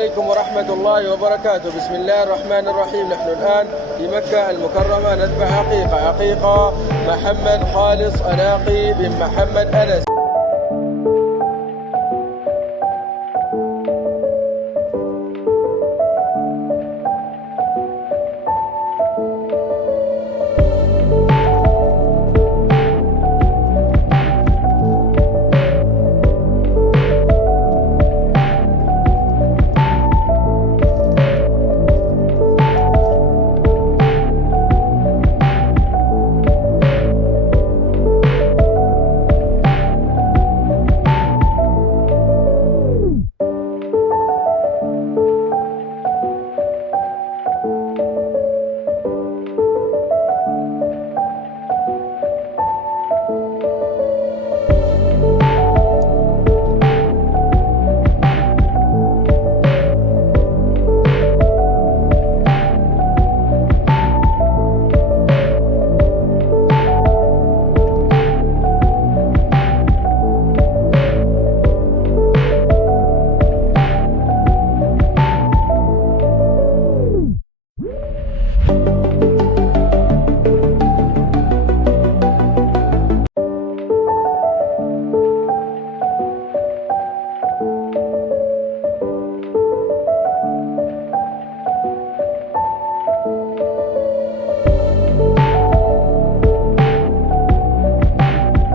عليكم ورحمة الله وبركاته. بسم الله الرحمن الرحيم. نحن الآن في مكة المكرمة نذبح عقيقة محمد خالص أناقي بن محمد أنس.